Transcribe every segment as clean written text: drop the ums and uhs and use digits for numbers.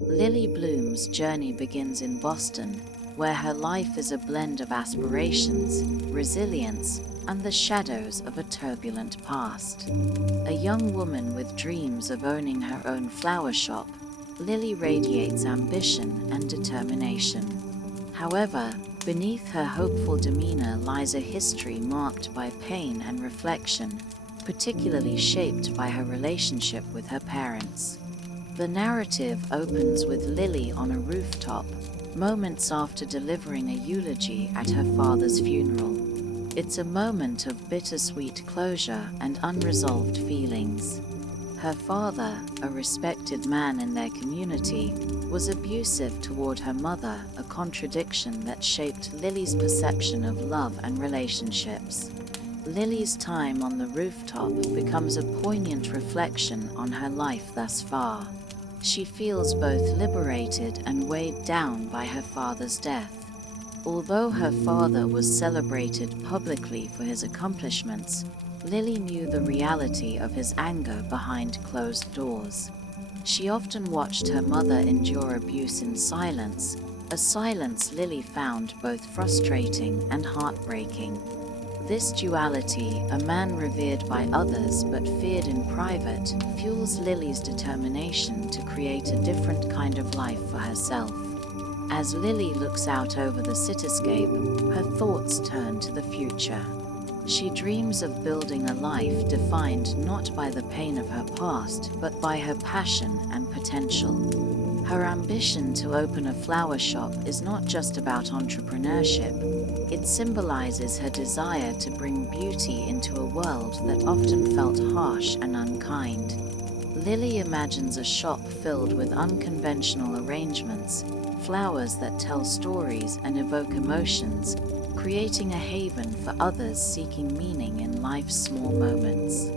Lily Bloom's journey begins in Boston, where her life is a blend of aspirations, resilience, and the shadows of a turbulent past. A young woman with dreams of owning her own flower shop, Lily radiates ambition and determination. However, beneath her hopeful demeanor lies a history marked by pain and reflection, particularly shaped by her relationship with her parents. The narrative opens with Lily on a rooftop, moments after delivering a eulogy at her father's funeral. It's a moment of bittersweet closure and unresolved feelings. Her father, a respected man in their community, was abusive toward her mother, a contradiction that shaped Lily's perception of love and relationships. Lily's time on the rooftop becomes a poignant reflection on her life thus far. She feels both liberated and weighed down by her father's death. Although her father was celebrated publicly for his accomplishments, Lily knew the reality of his anger behind closed doors. She often watched her mother endure abuse in silence, a silence Lily found both frustrating and heartbreaking. This duality, a man revered by others but feared in private, fuels Lily's determination to create a different kind of life for herself. As Lily looks out over the cityscape, her thoughts turn to the future. She dreams of building a life defined not by the pain of her past, but by her passion and potential. Her ambition to open a flower shop is not just about entrepreneurship. It symbolizes her desire to bring beauty into a world that often felt harsh and unkind. Lily imagines a shop filled with unconventional arrangements, flowers that tell stories and evoke emotions, creating a haven for others seeking meaning in life's small moments.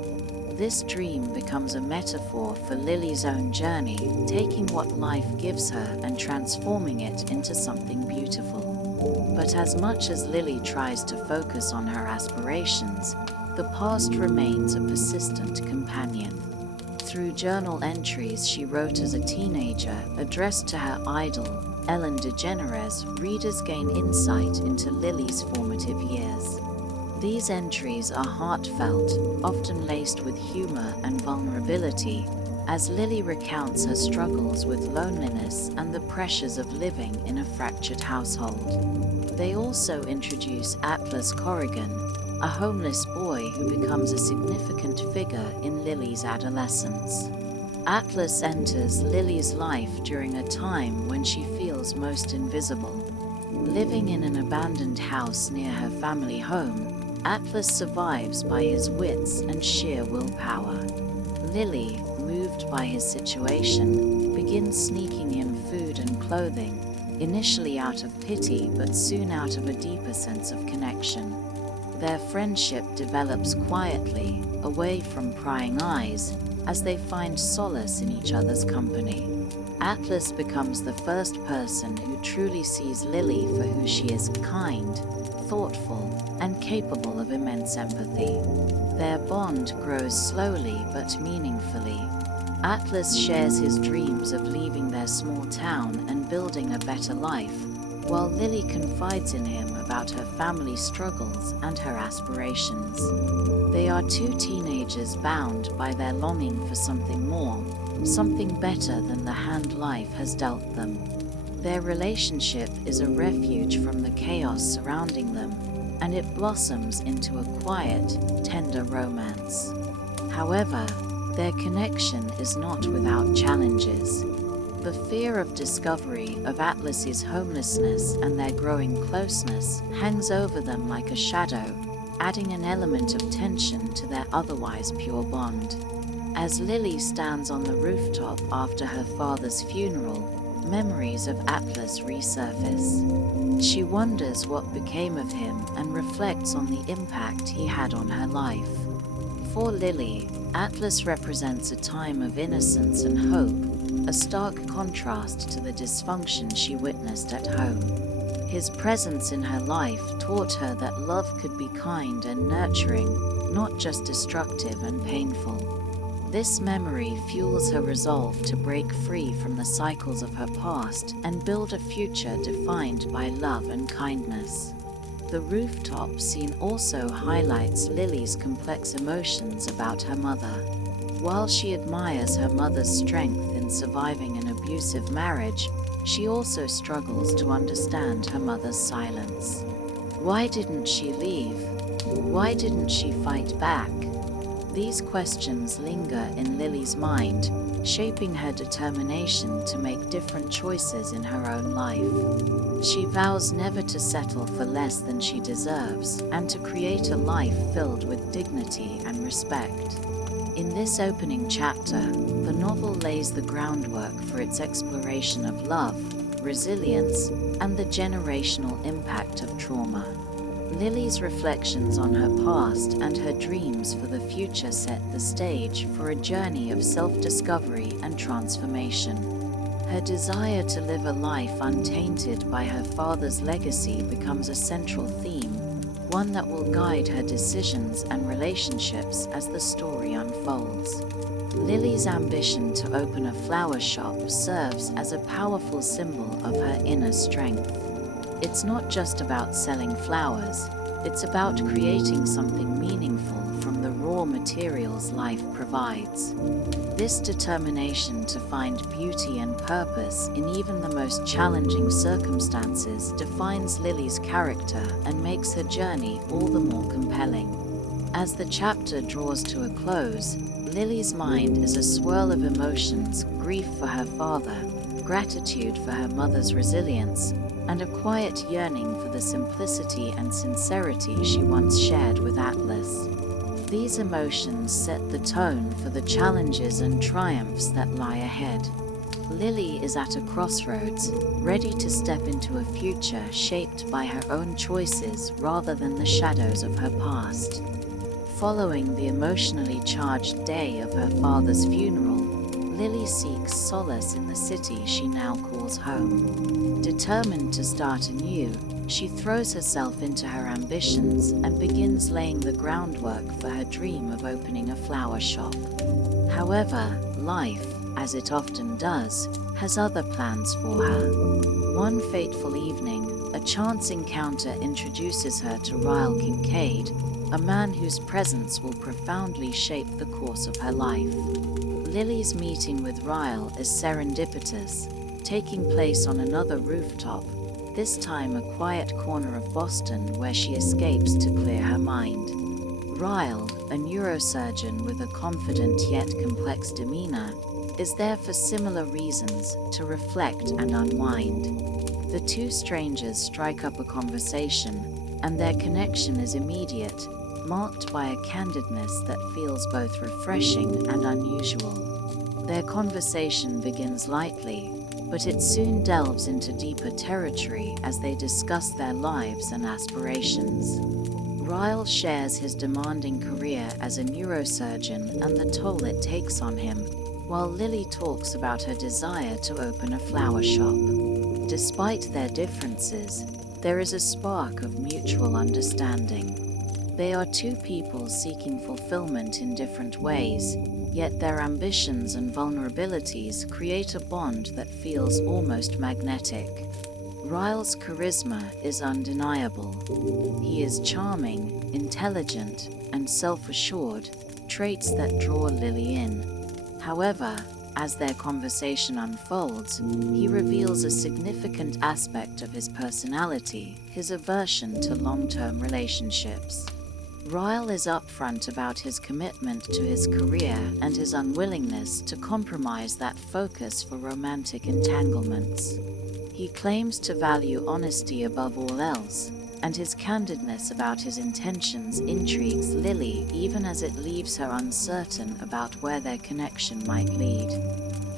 This dream becomes a metaphor for Lily's own journey, taking what life gives her and transforming it into something beautiful. But as much as Lily tries to focus on her aspirations, the past remains a persistent companion. Through journal entries she wrote as a teenager, addressed to her idol, Ellen DeGeneres, readers gain insight into Lily's formative years. These entries are heartfelt, often laced with humor and vulnerability, as Lily recounts her struggles with loneliness and the pressures of living in a fractured household. They also introduce Atlas Corrigan, a homeless boy who becomes a significant figure in Lily's adolescence. Atlas enters Lily's life during a time when she feels most invisible. Living in an abandoned house near her family home, Atlas survives by his wits and sheer willpower. Lily, moved by his situation, begins sneaking in food and clothing, initially out of pity but soon out of a deeper sense of connection. Their friendship develops quietly, away from prying eyes, as they find solace in each other's company. Atlas becomes the first person who truly sees Lily for who she is: kind, thoughtful, and capable of immense empathy. Their bond grows slowly but meaningfully. Atlas shares his dreams of leaving their small town and building a better life, while Lily confides in him about her family struggles and her aspirations. They are two teenagers bound by their longing for something more, something better than the hand life has dealt them. Their relationship is a refuge from the chaos surrounding them, and it blossoms into a quiet, tender romance. However, their connection is not without challenges. The fear of discovery of Atlas's homelessness and their growing closeness hangs over them like a shadow, adding an element of tension to their otherwise pure bond. As Lily stands on the rooftop after her father's funeral, memories of Atlas resurface. She wonders what became of him and reflects on the impact he had on her life. For Lily, Atlas represents a time of innocence and hope, a stark contrast to the dysfunction she witnessed at home. His presence in her life taught her that love could be kind and nurturing, not just destructive and painful. This memory fuels her resolve to break free from the cycles of her past and build a future defined by love and kindness. The rooftop scene also highlights Lily's complex emotions about her mother. While she admires her mother's strength in surviving an abusive marriage, she also struggles to understand her mother's silence. Why didn't she leave? Why didn't she fight back? These questions linger in Lily's mind, shaping her determination to make different choices in her own life. She vows never to settle for less than she deserves and to create a life filled with dignity and respect. In this opening chapter, the novel lays the groundwork for its exploration of love, resilience, and the generational impact of trauma. Lily's reflections on her past and her dreams for the future set the stage for a journey of self-discovery and transformation. Her desire to live a life untainted by her father's legacy becomes a central theme, one that will guide her decisions and relationships as the story unfolds. Lily's ambition to open a flower shop serves as a powerful symbol of her inner strength. It's not just about selling flowers, it's about creating something meaningful from the raw materials life provides. This determination to find beauty and purpose in even the most challenging circumstances defines Lily's character and makes her journey all the more compelling. As the chapter draws to a close, Lily's mind is a swirl of emotions: grief for her father, gratitude for her mother's resilience, and a quiet yearning for the simplicity and sincerity she once shared with Atlas. These emotions set the tone for the challenges and triumphs that lie ahead. Lily is at a crossroads, ready to step into a future shaped by her own choices rather than the shadows of her past. Following the emotionally charged day of her father's funeral, Lily seeks solace in the city she now calls home. Determined to start anew, she throws herself into her ambitions and begins laying the groundwork for her dream of opening a flower shop. However, life, as it often does, has other plans for her. One fateful evening, a chance encounter introduces her to Ryle Kincaid, a man whose presence will profoundly shape the course of her life. Lily's meeting with Ryle is serendipitous, taking place on another rooftop, this time a quiet corner of Boston where she escapes to clear her mind. Ryle, a neurosurgeon with a confident yet complex demeanor, is there for similar reasons, to reflect and unwind. The two strangers strike up a conversation, and their connection is immediate, marked by a candidness that feels both refreshing and unusual. Their conversation begins lightly, but it soon delves into deeper territory as they discuss their lives and aspirations. Ryle shares his demanding career as a neurosurgeon and the toll it takes on him, while Lily talks about her desire to open a flower shop. Despite their differences, there is a spark of mutual understanding. They are two people seeking fulfillment in different ways, yet their ambitions and vulnerabilities create a bond that feels almost magnetic. Ryle's charisma is undeniable. He is charming, intelligent, and self-assured, traits that draw Lily in. However, as their conversation unfolds, he reveals a significant aspect of his personality: his aversion to long-term relationships. Ryle is upfront about his commitment to his career and his unwillingness to compromise that focus for romantic entanglements. He claims to value honesty above all else, and his candidness about his intentions intrigues Lily even as it leaves her uncertain about where their connection might lead.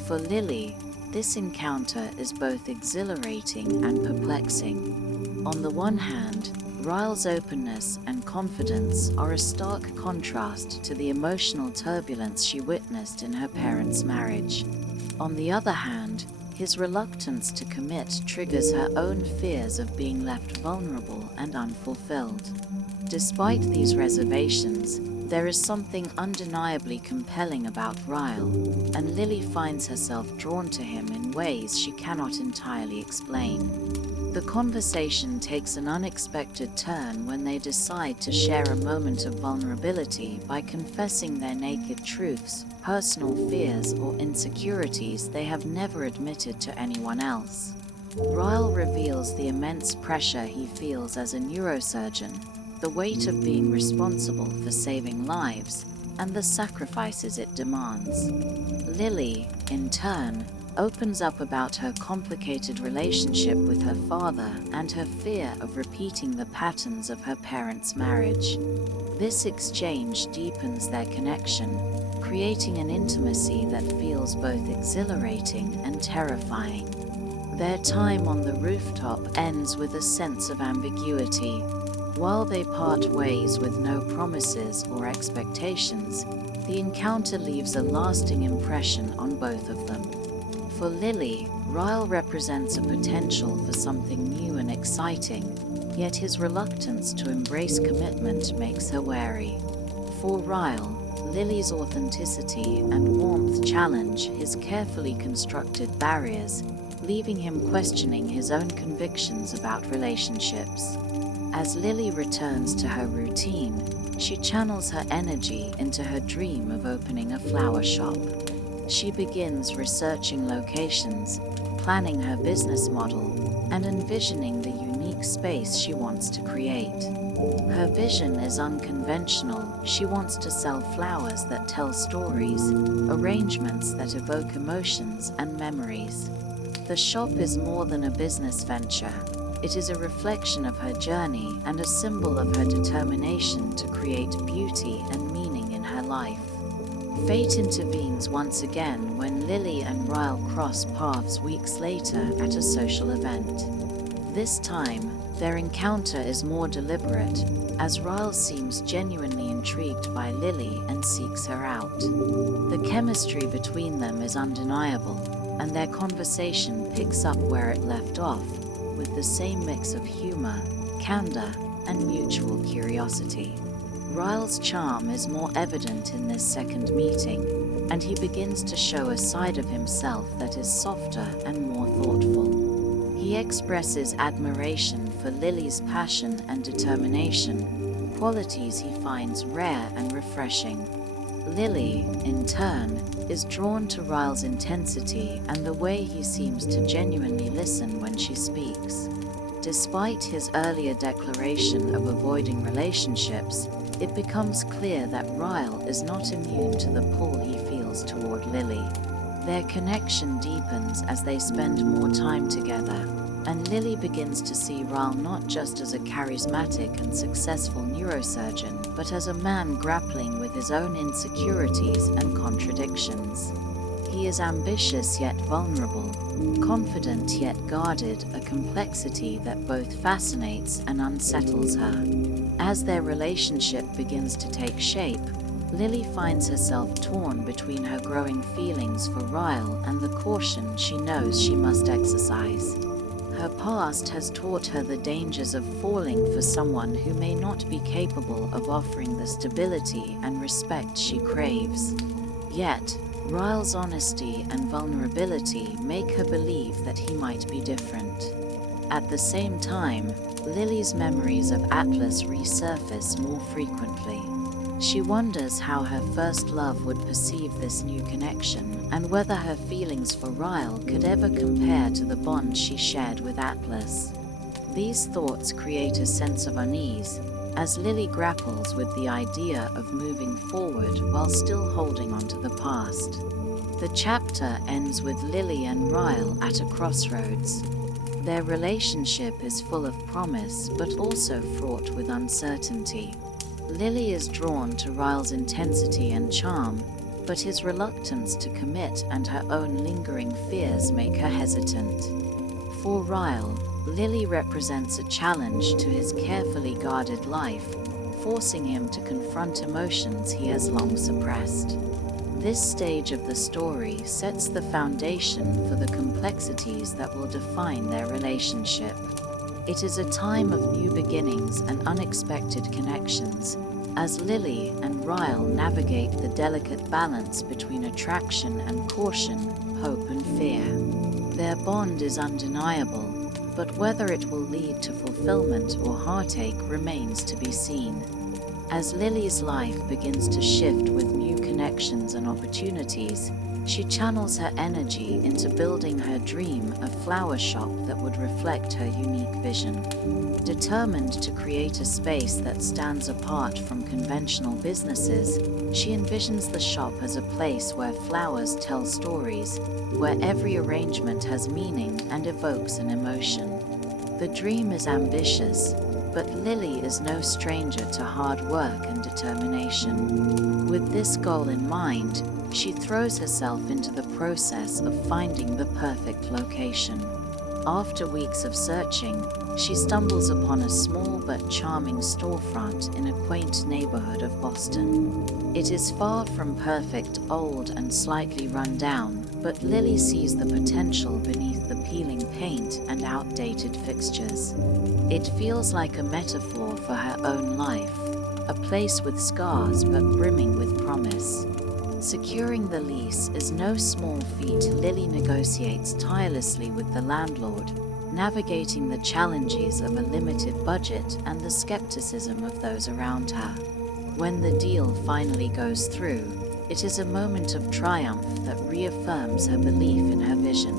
For Lily, this encounter is both exhilarating and perplexing. On the one hand, Ryle's openness and confidence are a stark contrast to the emotional turbulence she witnessed in her parents' marriage. On the other hand, his reluctance to commit triggers her own fears of being left vulnerable and unfulfilled. Despite these reservations, There is something undeniably compelling about Ryle, and Lily finds herself drawn to him in ways she cannot entirely explain. The conversation takes an unexpected turn when they decide to share a moment of vulnerability by confessing their naked truths, personal fears, or insecurities they have never admitted to anyone else. Ryle reveals the immense pressure he feels as a neurosurgeon, the weight of being responsible for saving lives, and the sacrifices it demands. Lily, in turn, opens up about her complicated relationship with her father and her fear of repeating the patterns of her parents' marriage. This exchange deepens their connection, creating an intimacy that feels both exhilarating and terrifying. Their time on the rooftop ends with a sense of ambiguity. While they part ways with no promises or expectations, the encounter leaves a lasting impression on both of them. For Lily, Ryle represents a potential for something new and exciting, yet his reluctance to embrace commitment makes her wary. For Ryle, Lily's authenticity and warmth challenge his carefully constructed barriers, leaving him questioning his own convictions about relationships. As Lily returns to her routine, she channels her energy into her dream of opening a flower shop. She begins researching locations, planning her business model, and envisioning the unique space she wants to create. Her vision is unconventional. She wants to sell flowers that tell stories, arrangements that evoke emotions and memories. The shop is more than a business venture. It is a reflection of her journey and a symbol of her determination to create beauty and meaning in her life. Fate intervenes once again when Lily and Ryle cross paths weeks later at a social event. This time, their encounter is more deliberate, as Ryle seems genuinely intrigued by Lily and seeks her out. The chemistry between them is undeniable, and their conversation picks up where it left off, with the same mix of humor, candor, and mutual curiosity. Ryle's charm is more evident in this second meeting, and he begins to show a side of himself that is softer and more thoughtful. He expresses admiration for Lily's passion and determination, qualities he finds rare and refreshing. Lily, in turn, is drawn to Ryle's intensity and the way he seems to genuinely listen when she speaks. Despite his earlier declaration of avoiding relationships, it becomes clear that Ryle is not immune to the pull he feels toward Lily. Their connection deepens as they spend more time together, and Lily begins to see Ryle not just as a charismatic and successful neurosurgeon, but as a man grappling with his own insecurities and contradictions. He is ambitious yet vulnerable, confident yet guarded, a complexity that both fascinates and unsettles her. As their relationship begins to take shape, Lily finds herself torn between her growing feelings for Ryle and the caution she knows she must exercise. Her past has taught her the dangers of falling for someone who may not be capable of offering the stability and respect she craves. Yet, Ryle's honesty and vulnerability make her believe that he might be different. At the same time, Lily's memories of Atlas resurface more frequently. She wonders how her first love would perceive this new connection, and whether her feelings for Ryle could ever compare to the bond she shared with Atlas. These thoughts create a sense of unease, as Lily grapples with the idea of moving forward while still holding onto the past. The chapter ends with Lily and Ryle at a crossroads. Their relationship is full of promise, but also fraught with uncertainty. Lily is drawn to Ryle's intensity and charm, but his reluctance to commit and her own lingering fears make her hesitant. For Ryle, Lily represents a challenge to his carefully guarded life, forcing him to confront emotions he has long suppressed. This stage of the story sets the foundation for the complexities that will define their relationship. It is a time of new beginnings and unexpected connections, As Lily and Ryle navigate the delicate balance between attraction and caution, hope and fear. Their bond is undeniable, but whether it will lead to fulfillment or heartache remains to be seen. As Lily's life begins to shift with new connections and opportunities, she channels her energy into building her dream, a flower shop that would reflect her unique vision. Determined to create a space that stands apart from conventional businesses, she envisions the shop as a place where flowers tell stories, where every arrangement has meaning and evokes an emotion. The dream is ambitious, but Lily is no stranger to hard work and determination. With this goal in mind, she throws herself into the process of finding the perfect location. After weeks of searching, she stumbles upon a small but charming storefront in a quaint neighborhood of Boston. It is far from perfect, old and slightly run down, but Lily sees the potential beneath the peeling paint and outdated fixtures. It feels like a metaphor for her own life, a place with scars but brimming with promise. Securing the lease is no small feat. Lily negotiates tirelessly with the landlord, navigating the challenges of a limited budget and the skepticism of those around her. When the deal finally goes through, it is a moment of triumph that reaffirms her belief in her vision.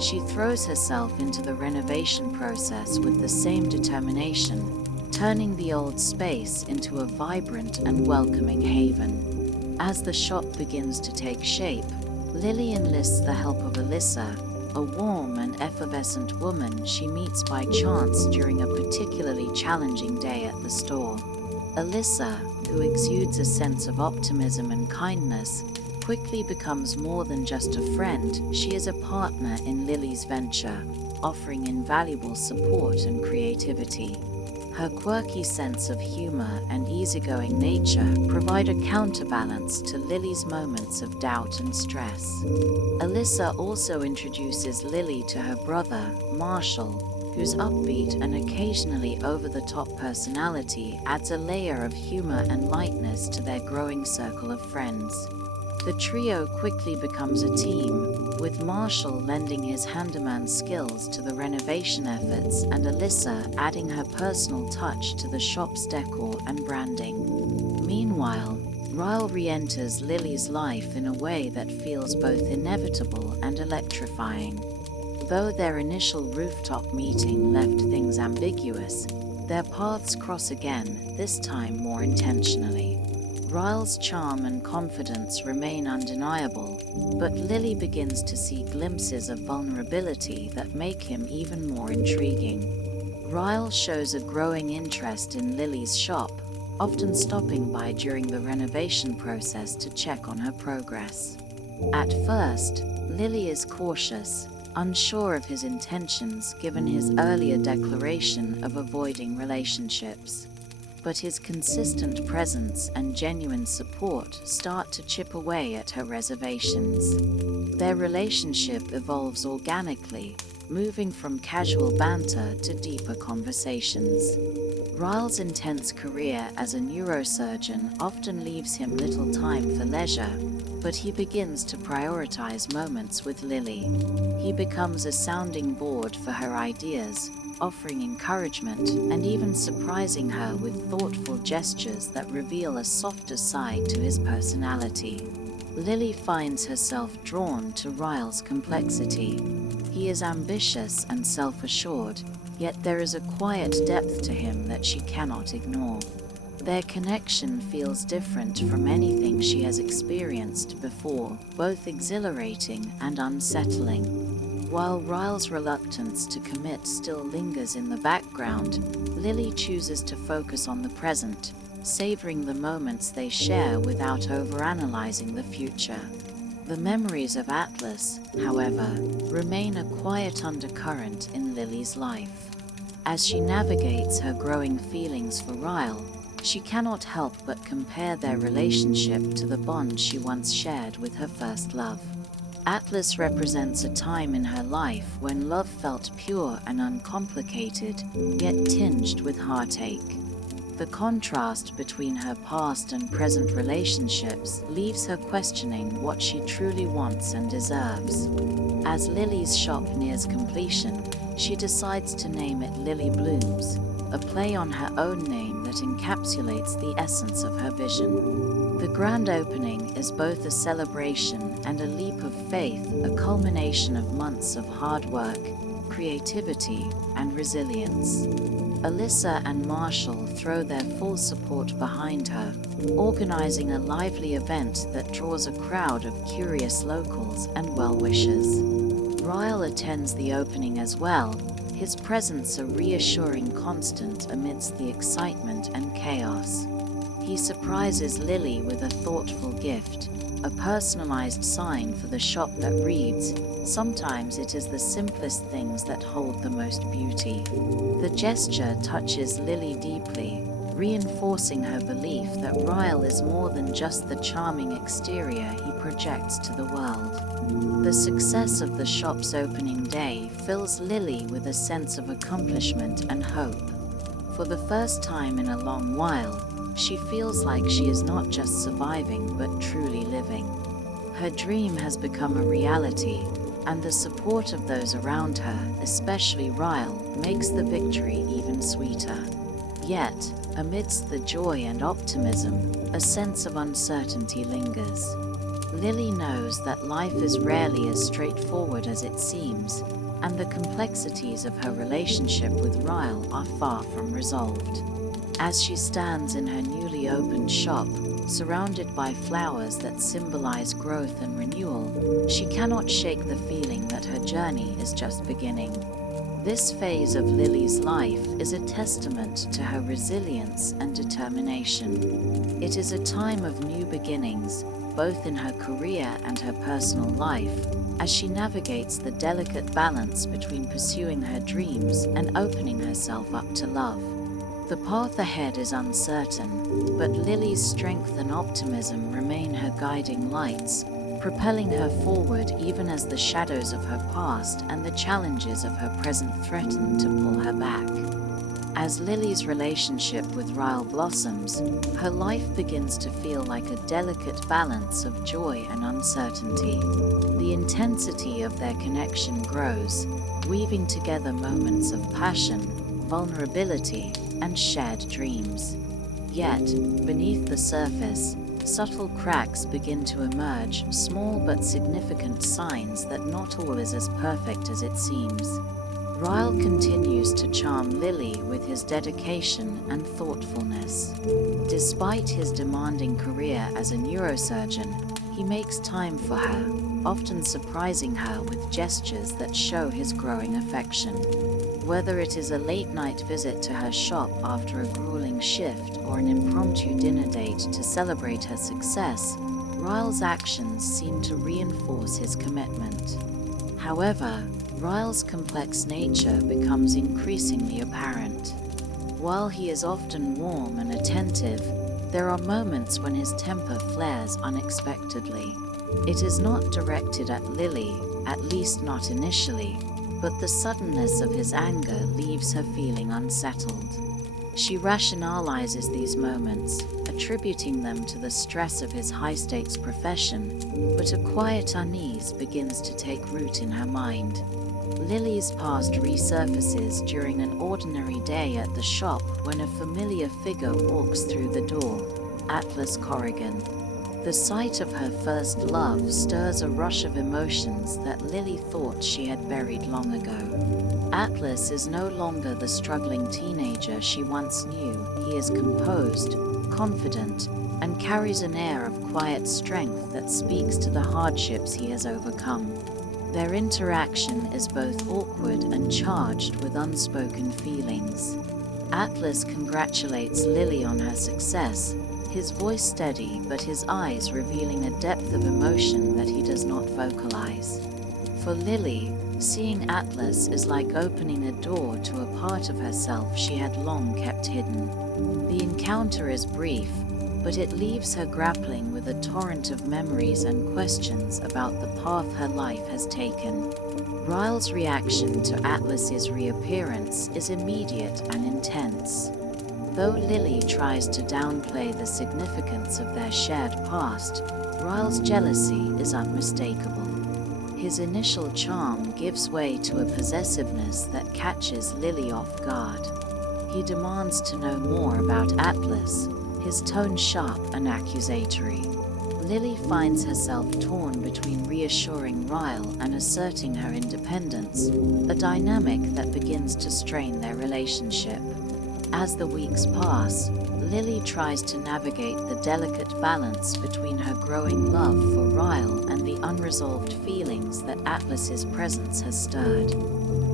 She throws herself into the renovation process with the same determination, turning the old space into a vibrant and welcoming haven. As the shop begins to take shape, Lily enlists the help of Alyssa, a warm and effervescent woman she meets by chance during a particularly challenging day at the store. Alyssa, who exudes a sense of optimism and kindness, quickly becomes more than just a friend. She is a partner in Lily's venture, offering invaluable support and creativity. Her quirky sense of humor and easygoing nature provide a counterbalance to Lily's moments of doubt and stress. Alyssa also introduces Lily to her brother, Marshall, whose upbeat and occasionally over-the-top personality adds a layer of humor and lightness to their growing circle of friends. The trio quickly becomes a team, with Marshall lending his handyman skills to the renovation efforts and Alyssa adding her personal touch to the shop's decor and branding. Meanwhile, Ryle re-enters Lily's life in a way that feels both inevitable and electrifying. Though their initial rooftop meeting left things ambiguous, their paths cross again, this time more intentionally. Ryle's charm and confidence remain undeniable, but Lily begins to see glimpses of vulnerability that make him even more intriguing. Ryle shows a growing interest in Lily's shop, often stopping by during the renovation process to check on her progress. At first, Lily is cautious, unsure of his intentions given his earlier declaration of avoiding relationships. But his consistent presence and genuine support start to chip away at her reservations. Their relationship evolves organically, moving from casual banter to deeper conversations. Ryle's intense career as a neurosurgeon often leaves him little time for leisure, but he begins to prioritize moments with Lily. He becomes a sounding board for her ideas, offering encouragement and even surprising her with thoughtful gestures that reveal a softer side to his personality. Lily finds herself drawn to Ryle's complexity. He is ambitious and self-assured, yet there is a quiet depth to him that she cannot ignore. Their connection feels different from anything she has experienced before, both exhilarating and unsettling. While Ryle's reluctance to commit still lingers in the background, Lily chooses to focus on the present, savoring the moments they share without overanalyzing the future. The memories of Atlas, however, remain a quiet undercurrent in Lily's life. As she navigates her growing feelings for Ryle, she cannot help but compare their relationship to the bond she once shared with her first love. Atlas represents a time in her life when love felt pure and uncomplicated, yet tinged with heartache. The contrast between her past and present relationships leaves her questioning what she truly wants and deserves. As Lily's shop nears completion, she decides to name it Lily Blooms, a play on her own name that encapsulates the essence of her vision. The grand opening is both a celebration and a leap of faith, a culmination of months of hard work, creativity, and resilience. Alyssa and Marshall throw their full support behind her, organizing a lively event that draws a crowd of curious locals and well-wishers. Ryle attends the opening as well, his presence a reassuring constant amidst the excitement and chaos. He surprises Lily with a thoughtful gift, a personalized sign for the shop that reads, "Sometimes it is the simplest things that hold the most beauty." The gesture touches Lily deeply, reinforcing her belief that Ryle is more than just the charming exterior he projects to the world. The success of the shop's opening day fills Lily with a sense of accomplishment and hope. For the first time in a long while, she feels like she is not just surviving but truly living. Her dream has become a reality, and the support of those around her, especially Ryle, makes the victory even sweeter. Yet, amidst the joy and optimism, a sense of uncertainty lingers. Lily knows that life is rarely as straightforward as it seems, and the complexities of her relationship with Ryle are far from resolved. As she stands in her newly opened shop, surrounded by flowers that symbolize growth and renewal, she cannot shake the feeling that her journey is just beginning. This phase of Lily's life is a testament to her resilience and determination. It is a time of new beginnings, both in her career and her personal life, as she navigates the delicate balance between pursuing her dreams and opening herself up to love. The path ahead is uncertain, but Lily's strength and optimism remain her guiding lights, propelling her forward even as the shadows of her past and the challenges of her present threaten to pull her back. As Lily's relationship with Ryle blossoms, her life begins to feel like a delicate balance of joy and uncertainty. The intensity of their connection grows, weaving together moments of passion, vulnerability, and shared dreams. Yet, beneath the surface, subtle cracks begin to emerge, small but significant signs that not all is as perfect as it seems. Ryle continues to charm Lily with his dedication and thoughtfulness. Despite his demanding career as a neurosurgeon, he makes time for her, often surprising her with gestures that show his growing affection. Whether it is a late-night visit to her shop after a grueling shift or an impromptu dinner date to celebrate her success, Ryle's actions seem to reinforce his commitment. However, Ryle's complex nature becomes increasingly apparent. While he is often warm and attentive, there are moments when his temper flares unexpectedly. It is not directed at Lily, at least not initially, but the suddenness of his anger leaves her feeling unsettled. She rationalizes these moments, attributing them to the stress of his high-stakes profession, but a quiet unease begins to take root in her mind. Lily's past resurfaces during an ordinary day at the shop when a familiar figure walks through the door, Atlas Corrigan. The sight of her first love stirs a rush of emotions that Lily thought she had buried long ago. Atlas is no longer the struggling teenager she once knew. He is composed, confident, and carries an air of quiet strength that speaks to the hardships he has overcome. Their interaction is both awkward and charged with unspoken feelings. Atlas congratulates Lily on her success, his voice steady but his eyes revealing a depth of emotion that he does not vocalize. For Lily, seeing Atlas is like opening a door to a part of herself she had long kept hidden. The encounter is brief, but it leaves her grappling with a torrent of memories and questions about the path her life has taken. Ryle's reaction to Atlas's reappearance is immediate and intense. Though Lily tries to downplay the significance of their shared past, Ryle's jealousy is unmistakable. His initial charm gives way to a possessiveness that catches Lily off guard. He demands to know more about Atlas, his tone sharp and accusatory. Lily finds herself torn between reassuring Ryle and asserting her independence, a dynamic that begins to strain their relationship. As the weeks pass, Lily tries to navigate the delicate balance between her growing love for Ryle and the unresolved feelings that Atlas's presence has stirred.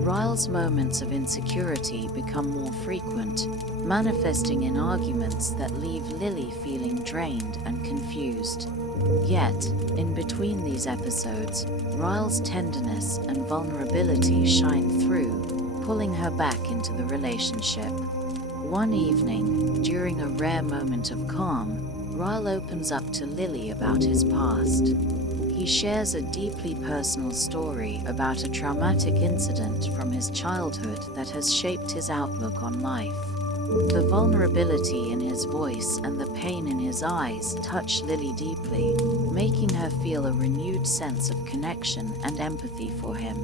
Ryle's moments of insecurity become more frequent, manifesting in arguments that leave Lily feeling drained and confused. Yet, in between these episodes, Ryle's tenderness and vulnerability shine through, pulling her back into the relationship. One evening, during a rare moment of calm, Ryle opens up to Lily about his past. He shares a deeply personal story about a traumatic incident from his childhood that has shaped his outlook on life. The vulnerability in his voice and the pain in his eyes touch Lily deeply, making her feel a renewed sense of connection and empathy for him.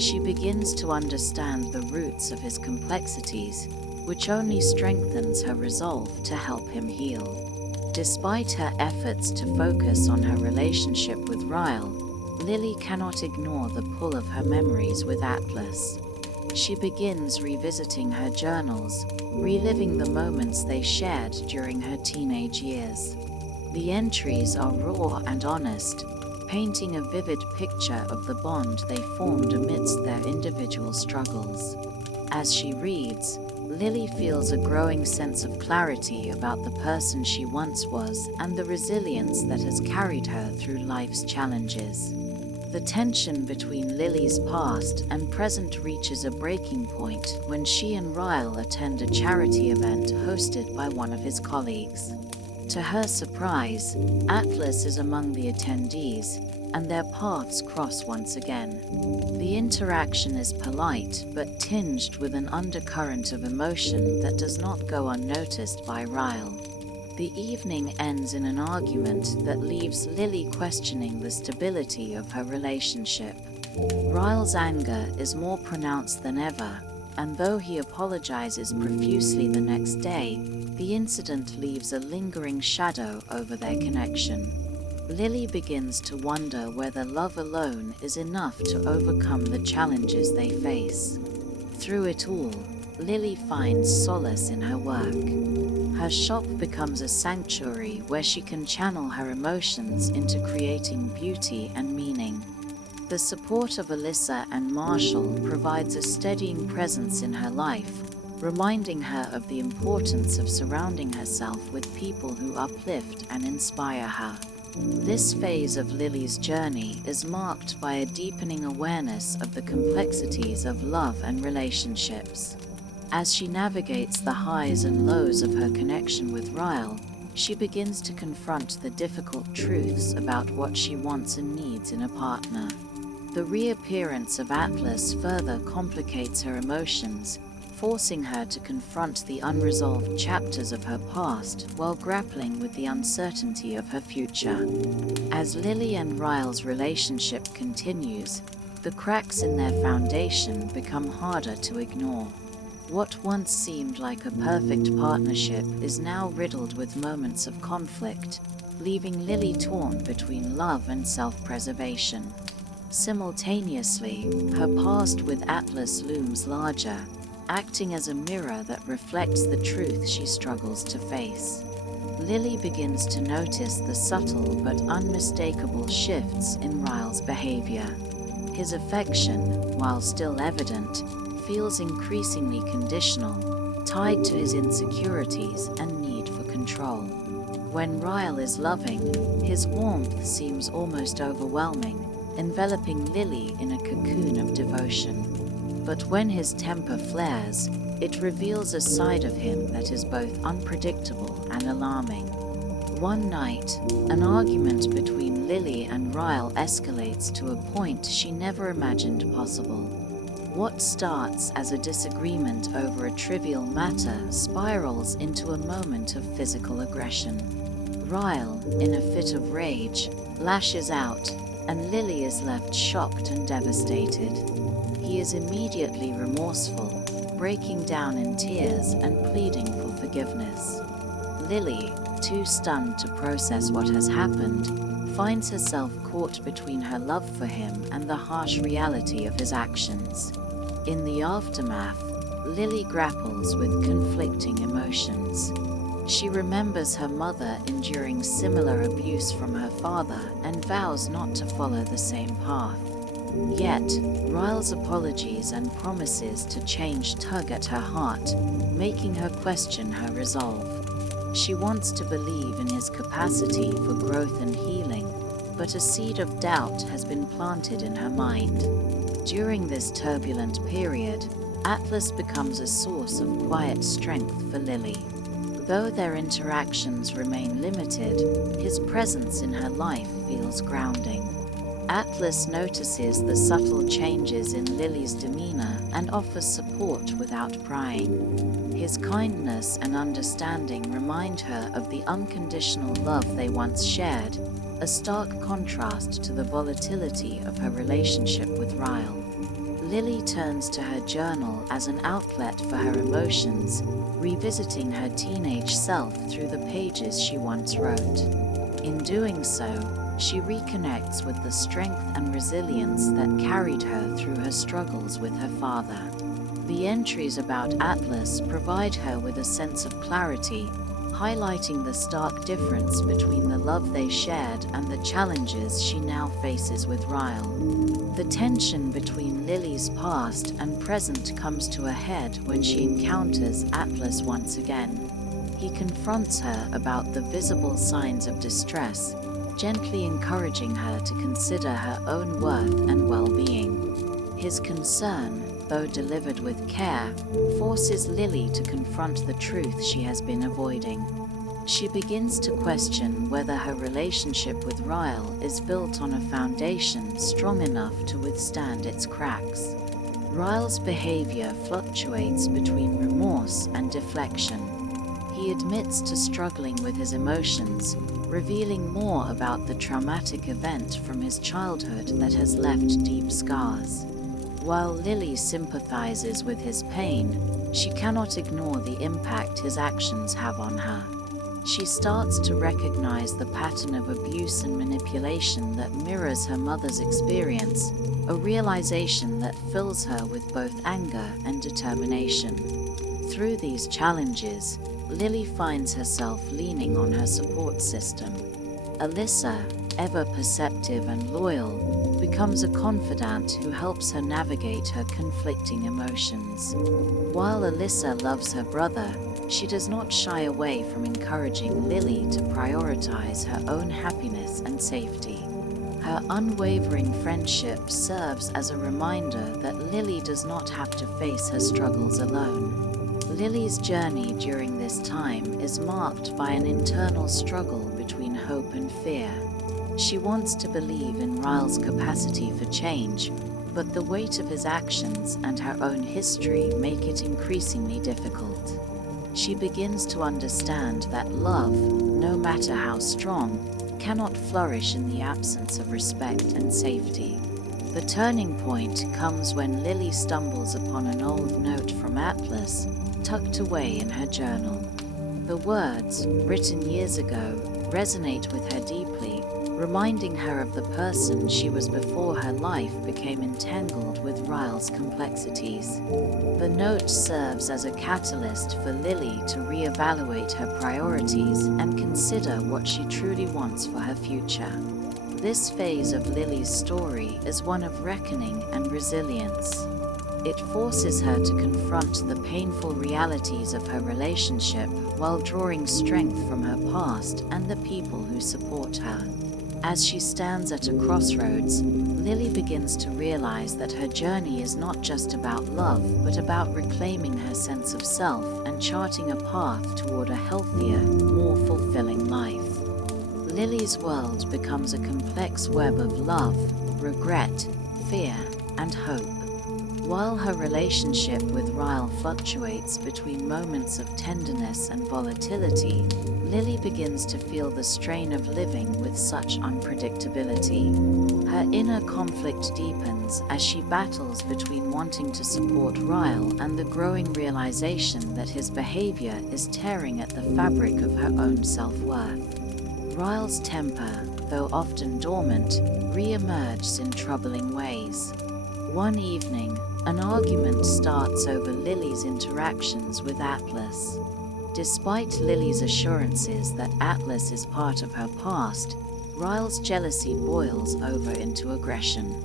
She begins to understand the roots of his complexities, which only strengthens her resolve to help him heal. Despite her efforts to focus on her relationship with Ryle, Lily cannot ignore the pull of her memories with Atlas. She begins revisiting her journals, reliving the moments they shared during her teenage years. The entries are raw and honest, painting a vivid picture of the bond they formed amidst their individual struggles. As she reads, Lily feels a growing sense of clarity about the person she once was and the resilience that has carried her through life's challenges. The tension between Lily's past and present reaches a breaking point when she and Ryle attend a charity event hosted by one of his colleagues. To her surprise, Atlas is among the attendees, and their paths cross once again. The interaction is polite, but tinged with an undercurrent of emotion that does not go unnoticed by Ryle. The evening ends in an argument that leaves Lily questioning the stability of her relationship. Ryle's anger is more pronounced than ever, and though he apologizes profusely the next day, the incident leaves a lingering shadow over their connection. Lily begins to wonder whether love alone is enough to overcome the challenges they face. Through it all, Lily finds solace in her work. Her shop becomes a sanctuary where she can channel her emotions into creating beauty and meaning. The support of Alyssa and Marshall provides a steadying presence in her life, reminding her of the importance of surrounding herself with people who uplift and inspire her. This phase of Lily's journey is marked by a deepening awareness of the complexities of love and relationships. As she navigates the highs and lows of her connection with Ryle, she begins to confront the difficult truths about what she wants and needs in a partner. The reappearance of Atlas further complicates her emotions, forcing her to confront the unresolved chapters of her past while grappling with the uncertainty of her future. As Lily and Ryle's relationship continues, the cracks in their foundation become harder to ignore. What once seemed like a perfect partnership is now riddled with moments of conflict, leaving Lily torn between love and self-preservation. Simultaneously, her past with Atlas looms larger, acting as a mirror that reflects the truth she struggles to face. Lily begins to notice the subtle but unmistakable shifts in Ryle's behavior. His affection, while still evident, feels increasingly conditional, tied to his insecurities and need for control. When Ryle is loving, his warmth seems almost overwhelming, enveloping Lily in a cocoon of devotion. But when his temper flares, it reveals a side of him that is both unpredictable and alarming. One night, an argument between Lily and Ryle escalates to a point she never imagined possible. What starts as a disagreement over a trivial matter spirals into a moment of physical aggression. Ryle, in a fit of rage, lashes out, and Lily is left shocked and devastated. He is immediately remorseful, breaking down in tears and pleading for forgiveness. Lily, too stunned to process what has happened, finds herself caught between her love for him and the harsh reality of his actions. In the aftermath, Lily grapples with conflicting emotions. She remembers her mother enduring similar abuse from her father and vows not to follow the same path. Yet, Ryle's apologies and promises to change tug at her heart, making her question her resolve. She wants to believe in his capacity for growth and healing, but a seed of doubt has been planted in her mind. During this turbulent period, Atlas becomes a source of quiet strength for Lily. Though their interactions remain limited, his presence in her life feels grounding. Atlas notices the subtle changes in Lily's demeanor and offers support without prying. His kindness and understanding remind her of the unconditional love they once shared, a stark contrast to the volatility of her relationship with Ryle. Lily turns to her journal as an outlet for her emotions, revisiting her teenage self through the pages she once wrote. In doing so, she reconnects with the strength and resilience that carried her through her struggles with her father. The entries about Atlas provide her with a sense of clarity, highlighting the stark difference between the love they shared and the challenges she now faces with Ryle. The tension between Lily's past and present comes to a head when she encounters Atlas once again. He confronts her about the visible signs of distress, gently encouraging her to consider her own worth and well-being. His concern, though delivered with care, forces Lily to confront the truth she has been avoiding. She begins to question whether her relationship with Ryle is built on a foundation strong enough to withstand its cracks. Ryle's behavior fluctuates between remorse and deflection. He admits to struggling with his emotions, revealing more about the traumatic event from his childhood that has left deep scars. While Lily sympathizes with his pain, she cannot ignore the impact his actions have on her. She starts to recognize the pattern of abuse and manipulation that mirrors her mother's experience, a realization that fills her with both anger and determination. Through these challenges, Lily finds herself leaning on her support system. Alyssa, ever perceptive and loyal, becomes a confidant who helps her navigate her conflicting emotions. While Alyssa loves her brother, she does not shy away from encouraging Lily to prioritize her own happiness and safety. Her unwavering friendship serves as a reminder that Lily does not have to face her struggles alone. Lily's journey during this time is marked by an internal struggle between hope and fear. She wants to believe in Ryle's capacity for change, but the weight of his actions and her own history make it increasingly difficult. She begins to understand that love, no matter how strong, cannot flourish in the absence of respect and safety. The turning point comes when Lily stumbles upon an old note from Atlas, tucked away in her journal. The words, written years ago, resonate with her deeply, reminding her of the person she was before her life became entangled with Ryle's complexities. The note serves as a catalyst for Lily to reevaluate her priorities and consider what she truly wants for her future. This phase of Lily's story is one of reckoning and resilience. It forces her to confront the painful realities of her relationship while drawing strength from her past and the people who support her. As she stands at a crossroads, Lily begins to realize that her journey is not just about love, but about reclaiming her sense of self and charting a path toward a healthier, more fulfilling life. Lily's world becomes a complex web of love, regret, fear, and hope. While her relationship with Ryle fluctuates between moments of tenderness and volatility, Lily begins to feel the strain of living with such unpredictability. Her inner conflict deepens as she battles between wanting to support Ryle and the growing realization that his behavior is tearing at the fabric of her own self-worth. Ryle's temper, though often dormant, re-emerges in troubling ways. One evening, an argument starts over Lily's interactions with Atlas. Despite Lily's assurances that Atlas is part of her past, Ryle's jealousy boils over into aggression.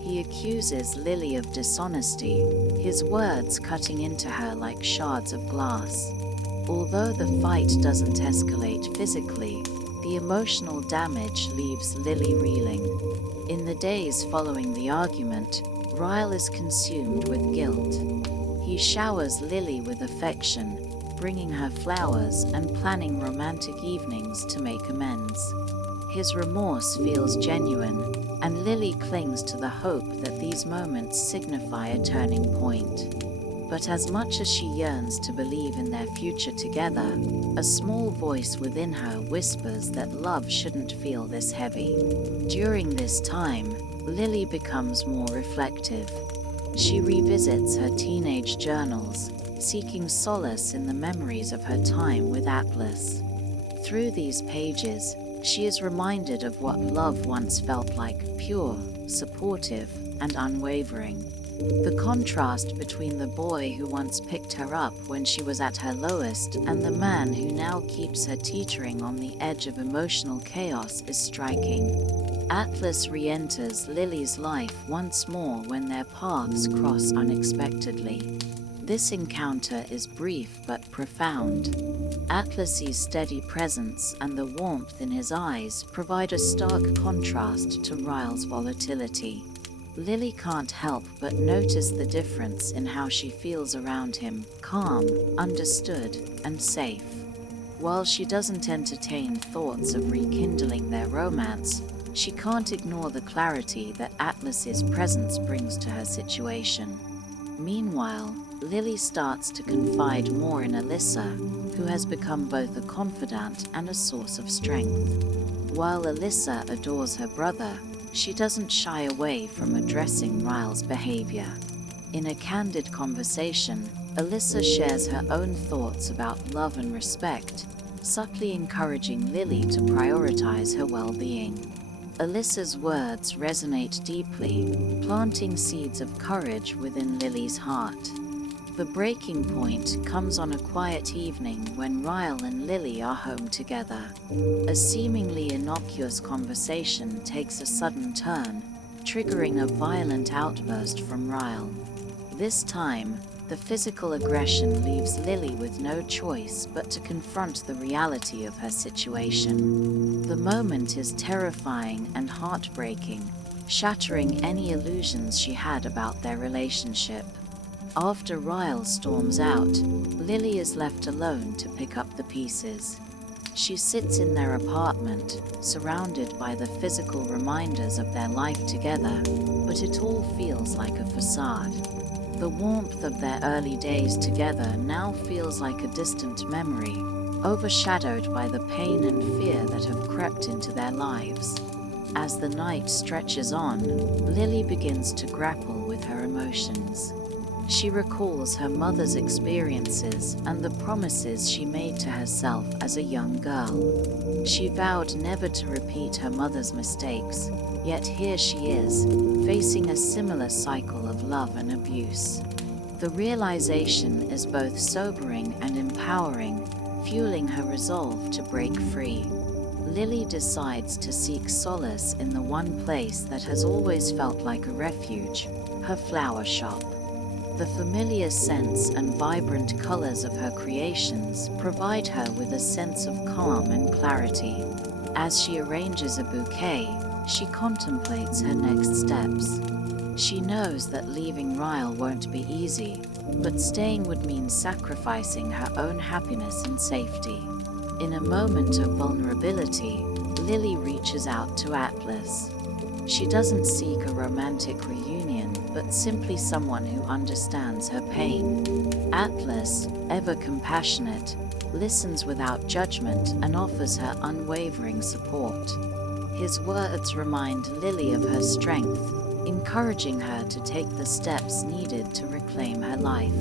He accuses Lily of dishonesty, his words cutting into her like shards of glass. Although the fight doesn't escalate physically, the emotional damage leaves Lily reeling. In the days following the argument, Ryle is consumed with guilt. He showers Lily with affection, bringing her flowers and planning romantic evenings to make amends. His remorse feels genuine, and Lily clings to the hope that these moments signify a turning point. But as much as she yearns to believe in their future together, a small voice within her whispers that love shouldn't feel this heavy. During this time, Lily becomes more reflective. She revisits her teenage journals, seeking solace in the memories of her time with Atlas. Through these pages, she is reminded of what love once felt like: pure, supportive, and unwavering. The contrast between the boy who once picked her up when she was at her lowest and the man who now keeps her teetering on the edge of emotional chaos is striking. Atlas re-enters Lily's life once more when their paths cross unexpectedly. This encounter is brief but profound. Atlas's steady presence and the warmth in his eyes provide a stark contrast to Ryle's volatility. Lily can't help but notice the difference in how she feels around him: calm, understood, and safe. While she doesn't entertain thoughts of rekindling their romance, she can't ignore the clarity that Atlas's presence brings to her situation. Meanwhile, Lily starts to confide more in Alyssa, who has become both a confidant and a source of strength. While Alyssa adores her brother, she doesn't shy away from addressing Ryle's behavior. In a candid conversation, Alyssa shares her own thoughts about love and respect, subtly encouraging Lily to prioritize her well-being. Alyssa's words resonate deeply, planting seeds of courage within Lily's heart. The breaking point comes on a quiet evening when Ryle and Lily are home together. A seemingly innocuous conversation takes a sudden turn, triggering a violent outburst from Ryle. This time, the physical aggression leaves Lily with no choice but to confront the reality of her situation. The moment is terrifying and heartbreaking, shattering any illusions she had about their relationship. After Ryle storms out, Lily is left alone to pick up the pieces. She sits in their apartment, surrounded by the physical reminders of their life together, but it all feels like a facade. The warmth of their early days together now feels like a distant memory, overshadowed by the pain and fear that have crept into their lives. As the night stretches on, Lily begins to grapple with her emotions. She recalls her mother's experiences and the promises she made to herself as a young girl. She vowed never to repeat her mother's mistakes, yet here she is, facing a similar cycle of love and abuse. The realization is both sobering and empowering, fueling her resolve to break free. Lily decides to seek solace in the one place that has always felt like a refuge: her flower shop. The familiar scents and vibrant colors of her creations provide her with a sense of calm and clarity. As she arranges a bouquet, she contemplates her next steps. She knows that leaving Ryle won't be easy, but staying would mean sacrificing her own happiness and safety. In a moment of vulnerability, Lily reaches out to Atlas. She doesn't seek a romantic reunion, but simply someone who understands her pain. Atlas, ever compassionate, listens without judgment and offers her unwavering support. His words remind Lily of her strength, encouraging her to take the steps needed to reclaim her life.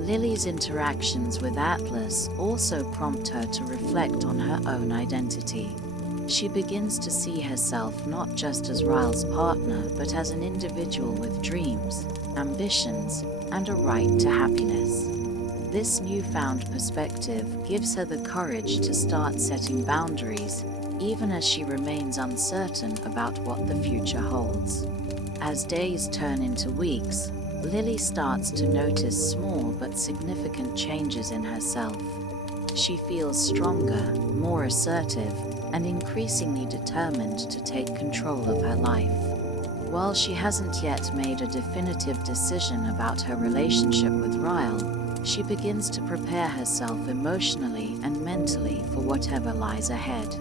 Lily's interactions with Atlas also prompt her to reflect on her own identity. She begins to see herself not just as Ryle's partner, but as an individual with dreams, ambitions, and a right to happiness. This newfound perspective gives her the courage to start setting boundaries, even as she remains uncertain about what the future holds. As days turn into weeks, Lily starts to notice small but significant changes in herself. She feels stronger, more assertive, and increasingly determined to take control of her life. While she hasn't yet made a definitive decision about her relationship with Ryle, she begins to prepare herself emotionally and mentally for whatever lies ahead.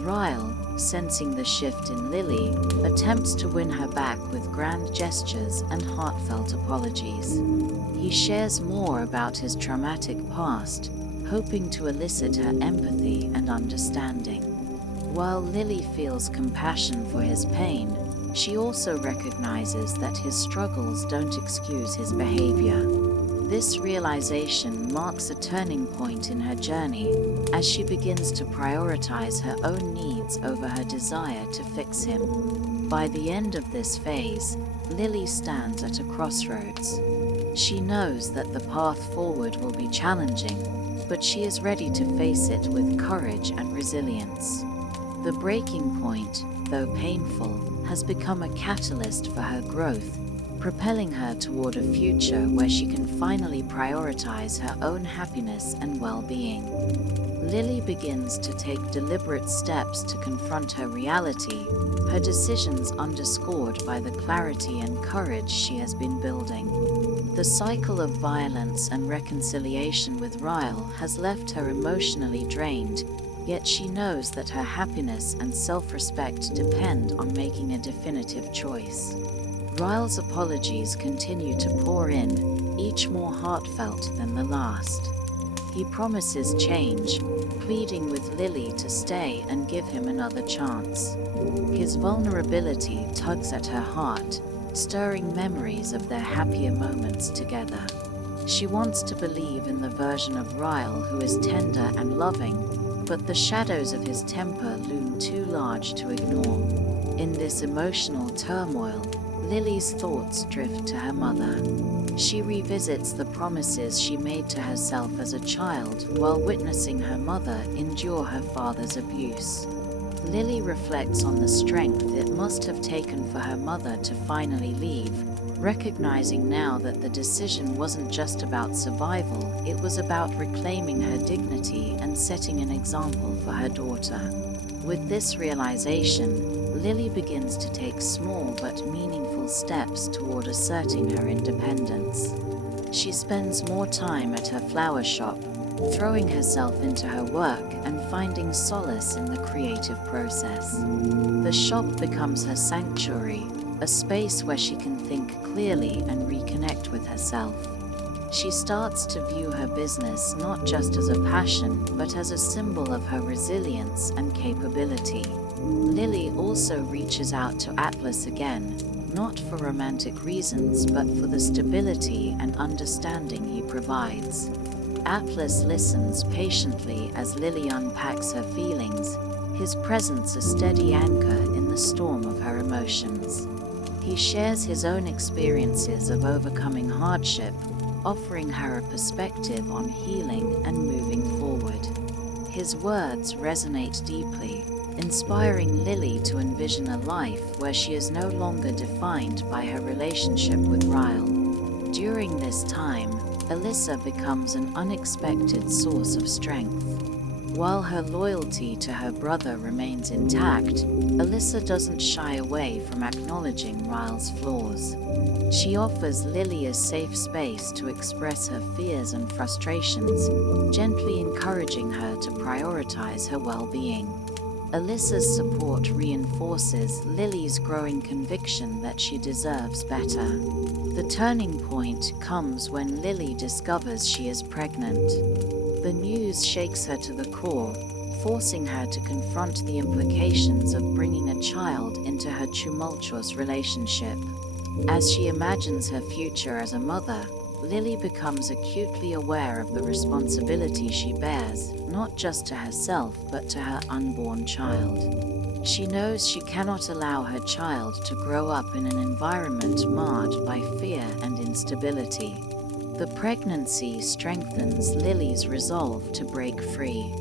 Ryle, sensing the shift in Lily, attempts to win her back with grand gestures and heartfelt apologies. He shares more about his traumatic past, hoping to elicit her empathy and understanding. While Lily feels compassion for his pain, she also recognizes that his struggles don't excuse his behavior. This realization marks a turning point in her journey as she begins to prioritize her own needs over her desire to fix him. By the end of this phase, Lily stands at a crossroads. She knows that the path forward will be challenging, but she is ready to face it with courage and resilience. The breaking point, though painful, has become a catalyst for her growth, propelling her toward a future where she can finally prioritize her own happiness and well-being. Lily begins to take deliberate steps to confront her reality, her decisions underscored by the clarity and courage she has been building. The cycle of violence and reconciliation with Ryle has left her emotionally drained, yet she knows that her happiness and self-respect depend on making a definitive choice. Ryle's apologies continue to pour in, each more heartfelt than the last. He promises change, pleading with Lily to stay and give him another chance. His vulnerability tugs at her heart, stirring memories of their happier moments together. She wants to believe in the version of Ryle who is tender and loving, but the shadows of his temper loom too large to ignore. In this emotional turmoil, Lily's thoughts drift to her mother. She revisits the promises she made to herself as a child while witnessing her mother endure her father's abuse. Lily reflects on the strength it must have taken for her mother to finally leave, recognizing now that the decision wasn't just about survival, it was about reclaiming her dignity and setting an example for her daughter. With this realization, Lily begins to take small but meaningful steps toward asserting her independence. She spends more time at her flower shop, throwing herself into her work and finding solace in the creative process. The shop becomes her sanctuary, a space where she can think clearly and reconnect with herself. She starts to view her business not just as a passion, but as a symbol of her resilience and capability. Lily also reaches out to Atlas again, not for romantic reasons, but for the stability and understanding he provides. Atlas listens patiently as Lily unpacks her feelings, his presence a steady anchor in the storm of her emotions. He shares his own experiences of overcoming hardship, offering her a perspective on healing and moving forward. His words resonate deeply, inspiring Lily to envision a life where she is no longer defined by her relationship with Ryle. During this time, Alyssa becomes an unexpected source of strength. While her loyalty to her brother remains intact, Alyssa doesn't shy away from acknowledging Ryle's flaws. She offers Lily a safe space to express her fears and frustrations, gently encouraging her to prioritize her well-being. Alyssa's support reinforces Lily's growing conviction that she deserves better. The turning point comes when Lily discovers she is pregnant. The news shakes her to the core, forcing her to confront the implications of bringing a child into her tumultuous relationship. As she imagines her future as a mother, Lily becomes acutely aware of the responsibility she bears, not just to herself but to her unborn child. She knows she cannot allow her child to grow up in an environment marred by fear and instability. The pregnancy strengthens Lily's resolve to break free.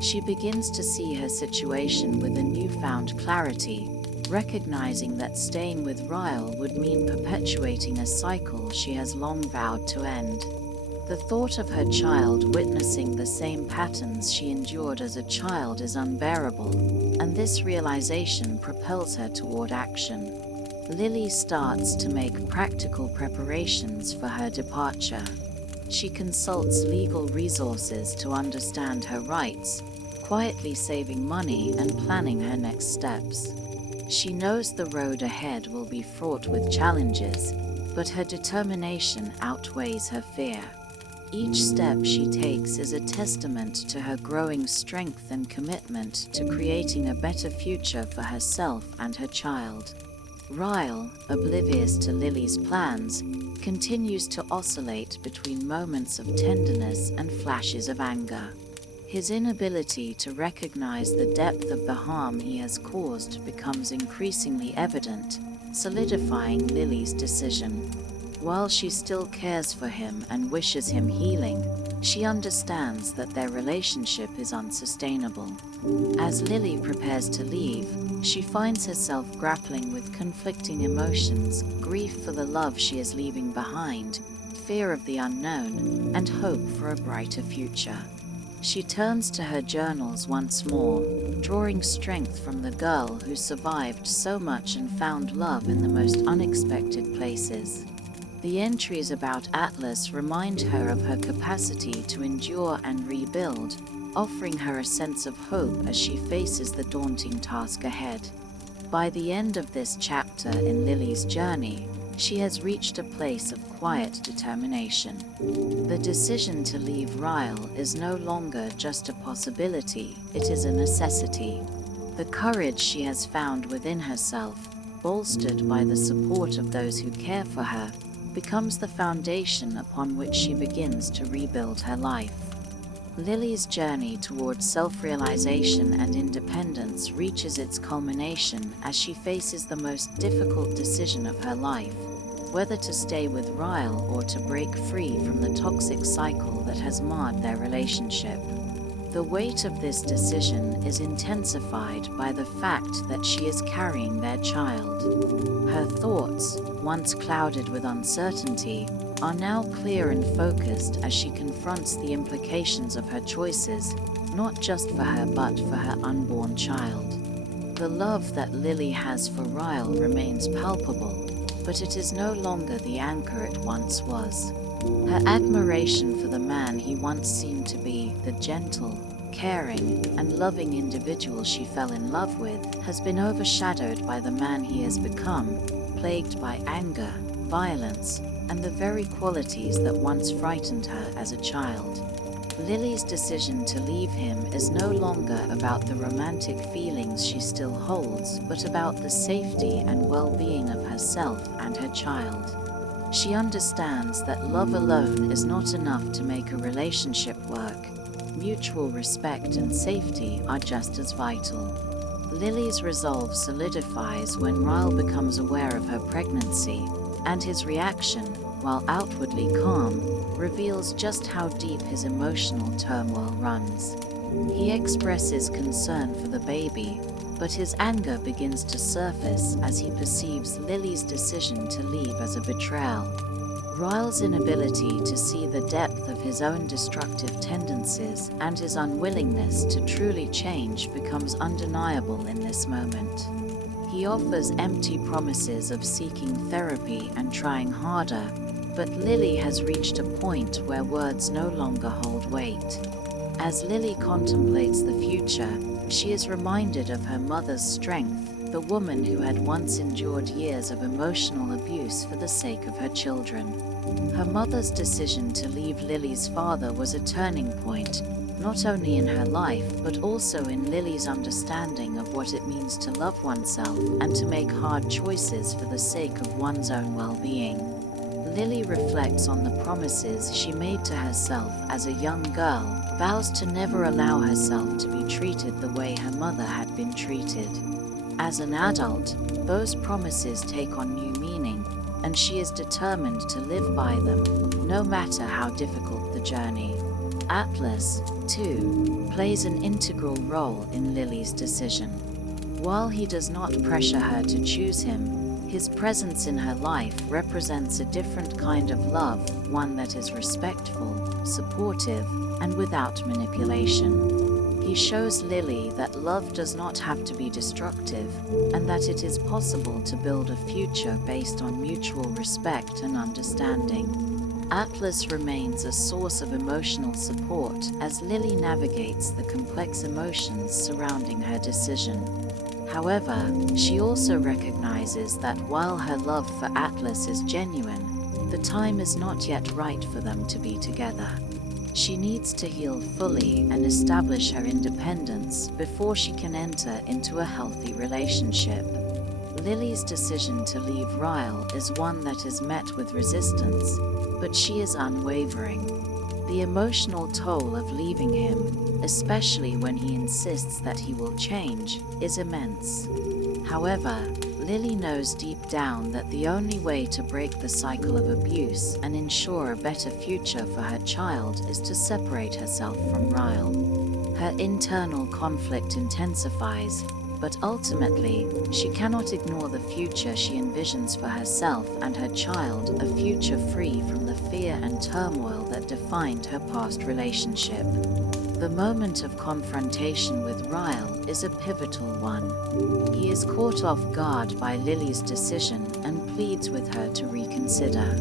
She begins to see her situation with a newfound clarity, recognizing that staying with Ryle would mean perpetuating a cycle she has long vowed to end. The thought of her child witnessing the same patterns she endured as a child is unbearable, and this realization propels her toward action. Lily starts to make practical preparations for her departure. She consults legal resources to understand her rights, quietly saving money and planning her next steps. She knows the road ahead will be fraught with challenges, but her determination outweighs her fear. Each step she takes is a testament to her growing strength and commitment to creating a better future for herself and her child. Ryle, oblivious to Lily's plans, continues to oscillate between moments of tenderness and flashes of anger. His inability to recognize the depth of the harm he has caused becomes increasingly evident, solidifying Lily's decision. While she still cares for him and wishes him healing, she understands that their relationship is unsustainable. As Lily prepares to leave, she finds herself grappling with conflicting emotions, grief for the love she is leaving behind, fear of the unknown, and hope for a brighter future. She turns to her journals once more, drawing strength from the girl who survived so much and found love in the most unexpected places. The entries about Atlas remind her of her capacity to endure and rebuild, offering her a sense of hope as she faces the daunting task ahead. By the end of this chapter in Lily's journey, she has reached a place of quiet determination. The decision to leave Ryle is no longer just a possibility, it is a necessity. The courage she has found within herself, bolstered by the support of those who care for her, becomes the foundation upon which she begins to rebuild her life. Lily's journey towards self-realization and independence reaches its culmination as she faces the most difficult decision of her life, whether to stay with Ryle or to break free from the toxic cycle that has marred their relationship. The weight of this decision is intensified by the fact that she is carrying their child. Her thoughts, once clouded with uncertainty, are now clear and focused as she confronts the implications of her choices, not just for her but for her unborn child. The love that Lily has for Ryle remains palpable, but it is no longer the anchor it once was. Her admiration for the man he once seemed to be, the gentle, caring, and loving individual she fell in love with, has been overshadowed by the man he has become, plagued by anger, violence, and the very qualities that once frightened her as a child. Lily's decision to leave him is no longer about the romantic feelings she still holds, but about the safety and well-being of herself and her child. She understands that love alone is not enough to make a relationship work. Mutual respect and safety are just as vital. Lily's resolve solidifies when Ryle becomes aware of her pregnancy, and his reaction, while outwardly calm, reveals just how deep his emotional turmoil runs. He expresses concern for the baby, but his anger begins to surface as he perceives Lily's decision to leave as a betrayal. Ryle's inability to see the depth of his own destructive tendencies and his unwillingness to truly change becomes undeniable in this moment. He offers empty promises of seeking therapy and trying harder, but Lily has reached a point where words no longer hold weight. As Lily contemplates the future, she is reminded of her mother's strength, the woman who had once endured years of emotional abuse for the sake of her children. Her mother's decision to leave Lily's father was a turning point, not only in her life but also in Lily's understanding of what it means to love oneself and to make hard choices for the sake of one's own well-being. Lily reflects on the promises she made to herself as a young girl, vows to never allow herself to be treated the way her mother had been treated. As an adult, those promises take on new meaning, and she is determined to live by them, no matter how difficult the journey. Atlas, too, plays an integral role in Lily's decision. While he does not pressure her to choose him, his presence in her life represents a different kind of love, one that is respectful, supportive, and without manipulation. He shows Lily that love does not have to be destructive, and that it is possible to build a future based on mutual respect and understanding. Atlas remains a source of emotional support as Lily navigates the complex emotions surrounding her decision. However, she also recognizes that while her love for Atlas is genuine, the time is not yet right for them to be together. She needs to heal fully and establish her independence before she can enter into a healthy relationship. Lily's decision to leave Ryle is one that is met with resistance, but she is unwavering. The emotional toll of leaving him, especially when he insists that he will change, is immense. However, Lily knows deep down that the only way to break the cycle of abuse and ensure a better future for her child is to separate herself from Ryle. Her internal conflict intensifies, but ultimately, she cannot ignore the future she envisions for herself and her child, a future free from the fear and turmoil that defined her past relationship. The moment of confrontation with Ryle is a pivotal one. He is caught off guard by Lily's decision and pleads with her to reconsider.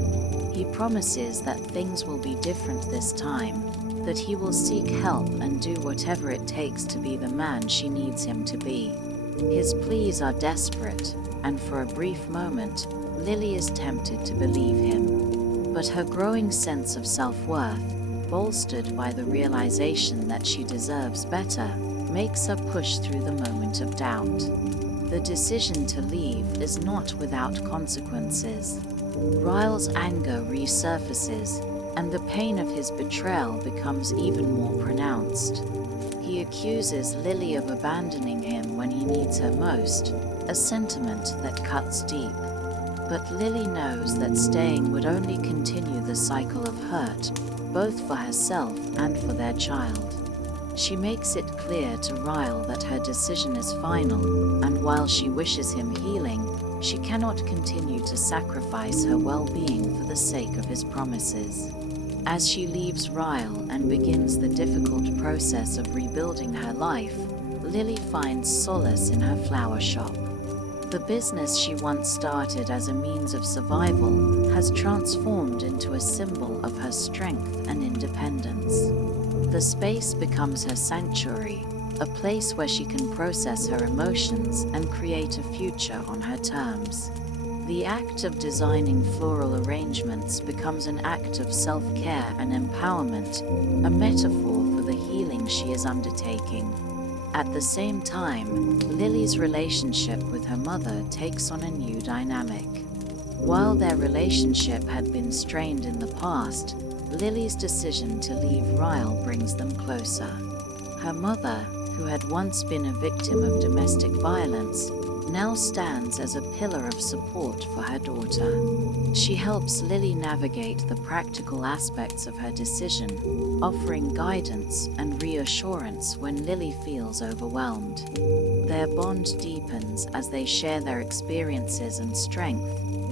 He promises that things will be different this time, that he will seek help and do whatever it takes to be the man she needs him to be. His pleas are desperate, and for a brief moment, Lily is tempted to believe him. But her growing sense of self-worth, bolstered by the realization that she deserves better, makes her push through the moment of doubt. The decision to leave is not without consequences. Ryle's anger resurfaces, and the pain of his betrayal becomes even more pronounced. He accuses Lily of abandoning him when he needs her most, a sentiment that cuts deep. But Lily knows that staying would only continue the cycle of hurt, both for herself and for their child. She makes it clear to Ryle that her decision is final, and while she wishes him healing, she cannot continue to sacrifice her well-being for the sake of his promises. As she leaves Ryle and begins the difficult process of rebuilding her life, Lily finds solace in her flower shop. The business she once started as a means of survival has transformed into a symbol of her strength and independence. The space becomes her sanctuary, a place where she can process her emotions and create a future on her terms. The act of designing floral arrangements becomes an act of self-care and empowerment, a metaphor for the healing she is undertaking. At the same time, Lily's relationship with her mother takes on a new dynamic. While their relationship had been strained in the past, Lily's decision to leave Ryle brings them closer. Her mother, who had once been a victim of domestic violence, now stands as a pillar of support for her daughter. She helps Lily navigate the practical aspects of her decision, offering guidance and reassurance when Lily feels overwhelmed. Their bond deepens as they share their experiences and strength,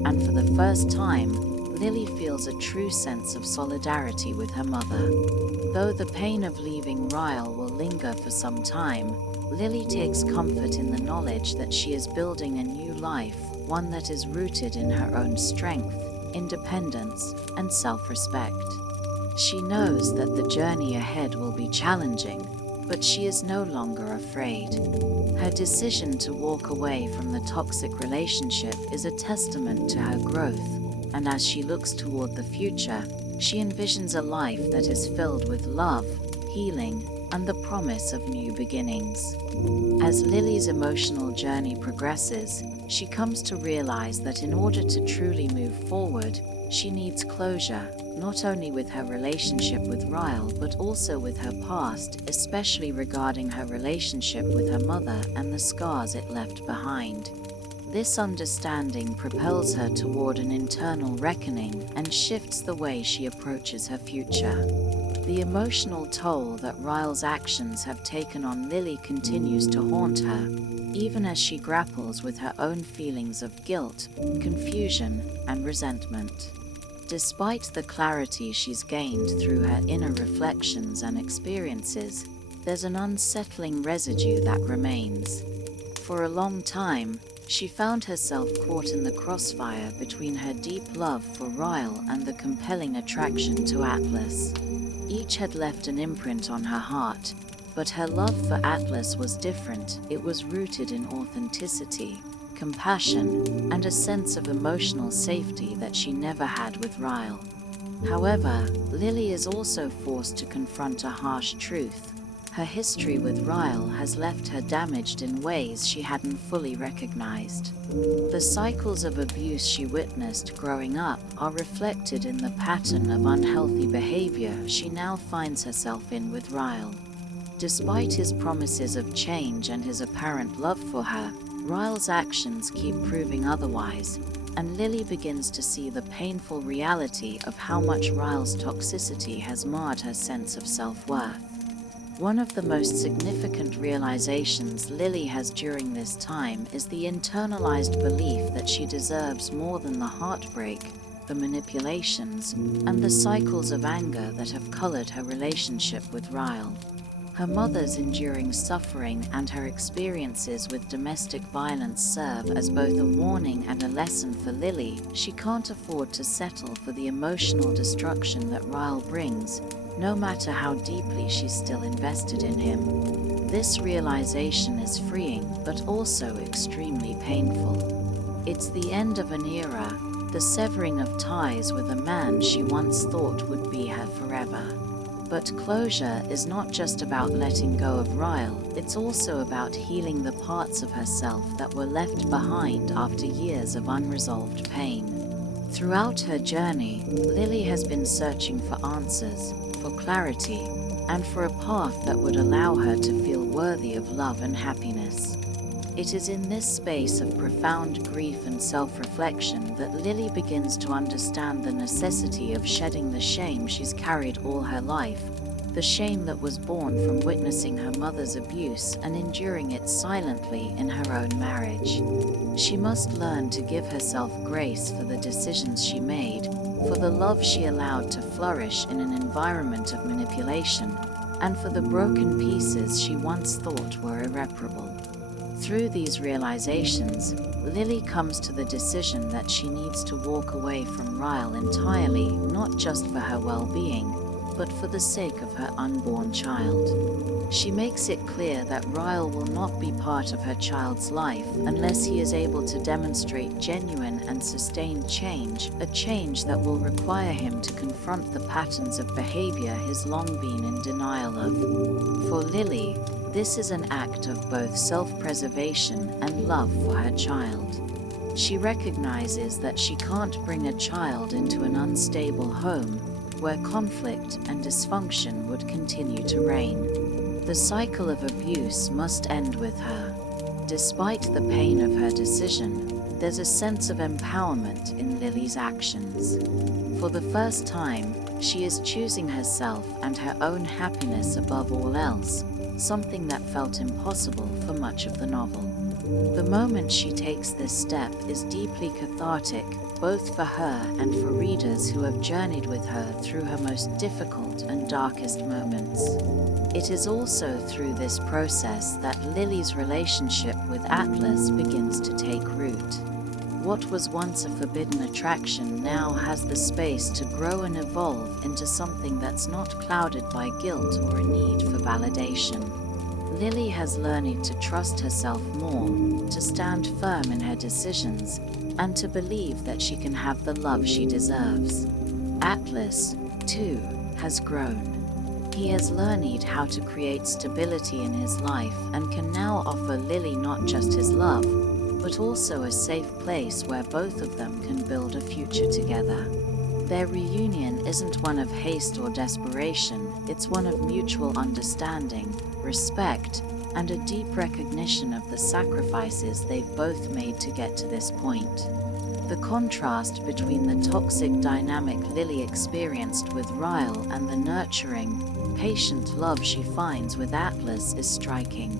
and for the first time, Lily feels a true sense of solidarity with her mother. Though the pain of leaving Ryle will linger for some time, Lily takes comfort in the knowledge that she is building a new life, one that is rooted in her own strength, independence, and self-respect. She knows that the journey ahead will be challenging, but she is no longer afraid. Her decision to walk away from the toxic relationship is a testament to her growth, and as she looks toward the future, she envisions a life that is filled with love, healing, and the promise of new beginnings. As Lily's emotional journey progresses, she comes to realize that in order to truly move forward, she needs closure, not only with her relationship with Ryle, but also with her past, especially regarding her relationship with her mother and the scars it left behind. This understanding propels her toward an internal reckoning and shifts the way she approaches her future. The emotional toll that Ryle's actions have taken on Lily continues to haunt her, even as she grapples with her own feelings of guilt, confusion, and resentment. Despite the clarity she's gained through her inner reflections and experiences, there's an unsettling residue that remains. For a long time, she found herself caught in the crossfire between her deep love for Ryle and the compelling attraction to Atlas. Each had left an imprint on her heart, but her love for Atlas was different. It was rooted in authenticity, compassion, and a sense of emotional safety that she never had with Ryle. However, Lily is also forced to confront a harsh truth. Her history with Ryle has left her damaged in ways she hadn't fully recognized. The cycles of abuse she witnessed growing up are reflected in the pattern of unhealthy behavior she now finds herself in with Ryle. Despite his promises of change and his apparent love for her, Ryle's actions keep proving otherwise, and Lily begins to see the painful reality of how much Ryle's toxicity has marred her sense of self-worth. One of the most significant realizations Lily has during this time is the internalized belief that she deserves more than the heartbreak, the manipulations, and the cycles of anger that have colored her relationship with Ryle. Her mother's enduring suffering and her experiences with domestic violence serve as both a warning and a lesson for Lily. She can't afford to settle for the emotional destruction that Ryle brings, no matter how deeply she's still invested in him. This realization is freeing, but also extremely painful. It's the end of an era, the severing of ties with a man she once thought would be her forever. But closure is not just about letting go of Ryle, it's also about healing the parts of herself that were left behind after years of unresolved pain. Throughout her journey, Lily has been searching for answers, for clarity, and for a path that would allow her to feel worthy of love and happiness. It is in this space of profound grief and self-reflection that Lily begins to understand the necessity of shedding the shame she's carried all her life, the shame that was born from witnessing her mother's abuse and enduring it silently in her own marriage. She must learn to give herself grace for the decisions she made, for the love she allowed to flourish in an environment of manipulation, and for the broken pieces she once thought were irreparable. Through these realizations, Lily comes to the decision that she needs to walk away from Ryle entirely, not just for her well-being, but for the sake of her unborn child. She makes it clear that Ryle will not be part of her child's life unless he is able to demonstrate genuine and sustained change, a change that will require him to confront the patterns of behavior he's long been in denial of. For Lily, this is an act of both self-preservation and love for her child. She recognizes that she can't bring a child into an unstable home where conflict and dysfunction would continue to reign. The cycle of abuse must end with her. Despite the pain of her decision, there's a sense of empowerment in Lily's actions. For the first time, she is choosing herself and her own happiness above all else, something that felt impossible for much of the novel. The moment she takes this step is deeply cathartic, both for her and for readers who have journeyed with her through her most difficult and darkest moments. It is also through this process that Lily's relationship with Atlas begins to take root. What was once a forbidden attraction now has the space to grow and evolve into something that's not clouded by guilt or a need for validation. Lily has learned to trust herself more, to stand firm in her decisions, and to believe that she can have the love she deserves. Atlas, too, has grown. He has learned how to create stability in his life and can now offer Lily not just his love, but also a safe place where both of them can build a future together. Their reunion isn't one of haste or desperation, it's one of mutual understanding, respect, and a deep recognition of the sacrifices they've both made to get to this point. The contrast between the toxic dynamic Lily experienced with Ryle and the nurturing, patient love she finds with Atlas is striking.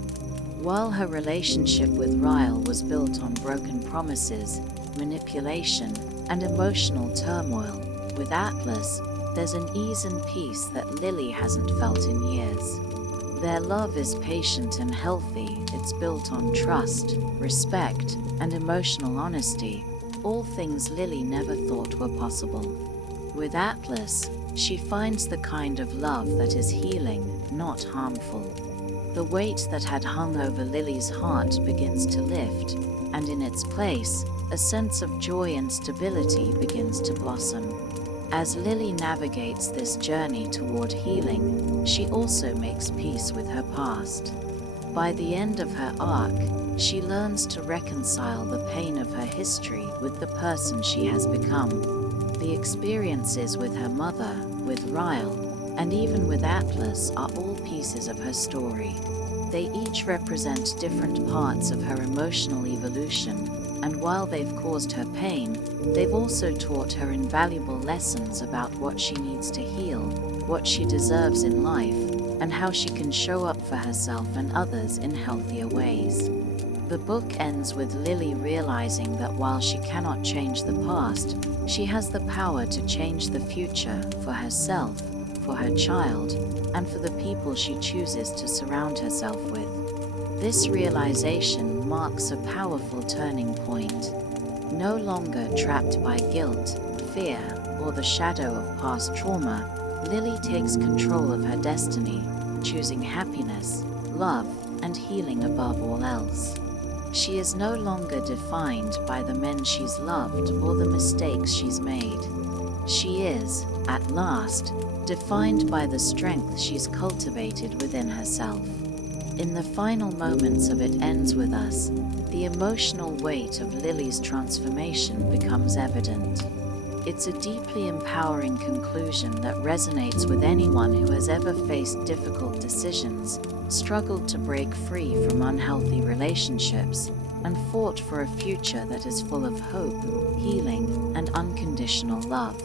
While her relationship with Ryle was built on broken promises, manipulation, and emotional turmoil, with Atlas, there's an ease and peace that Lily hasn't felt in years. Their love is patient and healthy, it's built on trust, respect, and emotional honesty, all things Lily never thought were possible. With Atlas, she finds the kind of love that is healing, not harmful. The weight that had hung over Lily's heart begins to lift, and in its place, a sense of joy and stability begins to blossom. As Lily navigates this journey toward healing, she also makes peace with her past. By the end of her arc, she learns to reconcile the pain of her history with the person she has become. The experiences with her mother, with Ryle, and even with Atlas are all pieces of her story. They each represent different parts of her emotional evolution, and while they've caused her pain, they've also taught her invaluable lessons about what she needs to heal, what she deserves in life, and how she can show up for herself and others in healthier ways. The book ends with Lily realizing that while she cannot change the past, she has the power to change the future for herself, for her child, and for the people she chooses to surround herself with. This realization marks a powerful turning point. No longer trapped by guilt, fear, or the shadow of past trauma, Lily takes control of her destiny, choosing happiness, love, and healing above all else. She is no longer defined by the men she's loved or the mistakes she's made. She is, at last, defined by the strength she's cultivated within herself. In the final moments of It Ends With Us, the emotional weight of Lily's transformation becomes evident. It's a deeply empowering conclusion that resonates with anyone who has ever faced difficult decisions, struggled to break free from unhealthy relationships, and fought for a future that is full of hope, healing, and unconditional love.